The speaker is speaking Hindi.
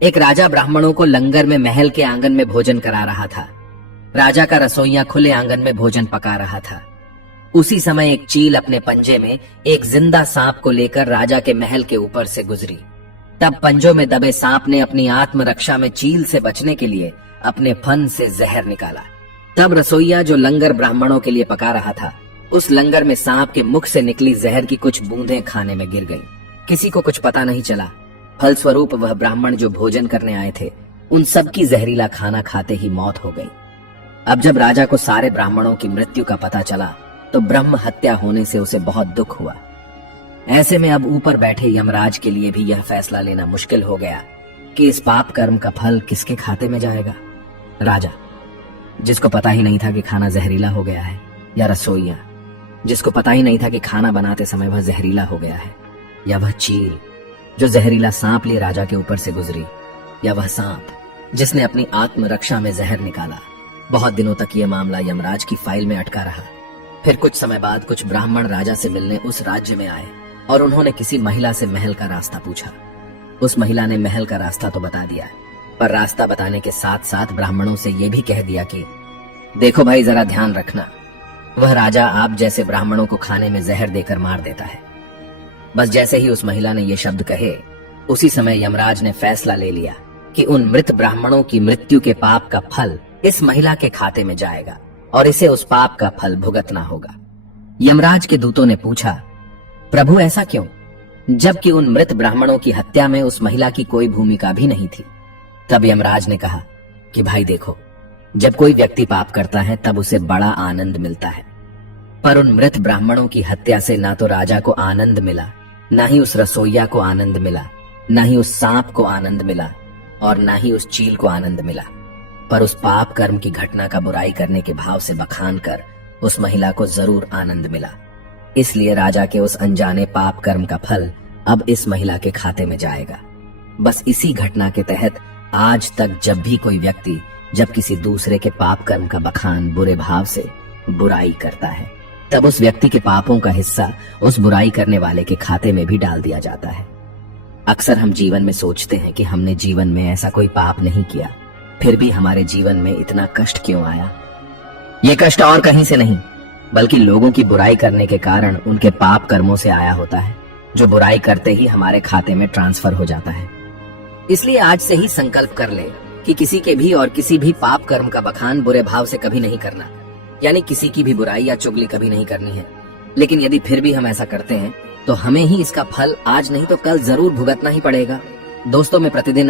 एक राजा ब्राह्मणों को लंगर में महल के आंगन में भोजन करा रहा था। राजा का रसोइया खुले आंगन में भोजन पका रहा था। उसी समय एक चील अपने पंजे में एक जिंदा सांप को लेकर राजा के महल के ऊपर से गुजरी। तब पंजों में दबे सांप ने अपनी आत्मरक्षा में चील से बचने के लिए अपने फन से जहर निकाला। तब रसोइया जो लंगर ब्राह्मणों के लिए पका रहा था, उस लंगर में सांप के मुख से निकली जहर की कुछ बूंदें खाने में गिर गईं। किसी को कुछ पता नहीं चला। फलस्वरूप वह ब्राह्मण जो भोजन करने आए थे, उन सबकी जहरीला खाना खाते ही मौत हो गई। अब जब राजा को सारे ब्राह्मणों की मृत्यु का पता चला तो ब्रह्म हत्या होने से उसे बहुत दुख हुआ। ऐसे में अब ऊपर बैठे यमराज के लिए भी यह फैसला लेना मुश्किल हो गया कि इस पाप कर्म का फल किसके खाते में जाएगा। राजा, जिसको पता ही नहीं था कि खाना जहरीला हो गया है, या रसोइया, जिसको पता ही नहीं था कि खाना बनाते समय वह जहरीला हो गया है, या वह चील जो जहरीला सांप लिए राजा के ऊपर से गुजरी, या वह सांप जिसने अपनी आत्मरक्षा में जहर निकाला। बहुत दिनों तक यह मामला यमराज की फाइल में अटका रहा। फिर कुछ समय बाद कुछ ब्राह्मण राजा से मिलने उस राज्य में आए और उन्होंने किसी महिला से महल का रास्ता पूछा। उस महिला ने महल का रास्ता तो बता दिया, पर रास्ता बताने के साथ साथ ब्राह्मणों से यह भी कह दिया कि देखो भाई, जरा ध्यान रखना, वह राजा आप जैसे ब्राह्मणों को खाने में जहर देकर मार देता है। बस जैसे ही उस महिला ने ये शब्द कहे, उसी समय यमराज ने फैसला ले लिया कि उन मृत ब्राह्मणों की मृत्यु के पाप का फल इस महिला के खाते में जाएगा और इसे उस पाप का फल भुगतना होगा। यमराज के दूतों ने पूछा, प्रभु ऐसा क्यों, जबकि उन मृत ब्राह्मणों की हत्या में उस महिला की कोई भूमिका भी नहीं थी। तब यमराज ने कहा कि भाई देखो, जब कोई व्यक्ति पाप करता है तब उसे बड़ा आनंद मिलता है, पर उन मृत ब्राह्मणों की हत्या से ना तो राजा को आनंद मिला, ना ही उस रसोइया को आनंद मिला, ना ही उस सांप को आनंद मिला, और ना ही उस चील को आनंद मिला, पर उस पाप कर्म की घटना का बुराई करने के भाव से बखान कर उस महिला को जरूर आनंद मिला। इसलिए राजा के उस अनजाने पाप कर्म का फल अब इस महिला के खाते में जाएगा। बस इसी घटना के तहत आज तक जब भी कोई व्यक्ति जब किसी दूसरे के पाप कर्म का बखान बुरे भाव से बुराई करता है, तब उस व्यक्ति के पापों का हिस्सा उस बुराई करने वाले के खाते में भी डाल दिया जाता है। अक्सर हम जीवन में सोचते हैं कि हमने जीवन में ऐसा कोई पाप नहीं किया, फिर भी हमारे जीवन में इतना कष्ट क्यों आया। ये कष्ट और कहीं से नहीं, बल्कि लोगों की बुराई करने के कारण उनके पाप कर्मों से आया होता है, जो बुराई करते ही हमारे खाते में ट्रांसफर हो जाता है। इसलिए आज से ही संकल्प कर ले कि किसी के भी और किसी भी पाप कर्म का बखान बुरे भाव से कभी नहीं करना, यानी किसी की भी बुराई या चुगली कभी नहीं करनी है। लेकिन यदि फिर भी हम ऐसा करते हैं तो हमें ही इसका फल आज नहीं तो कल जरूर भुगतना ही पड़ेगा। दोस्तों, मैं प्रतिदिन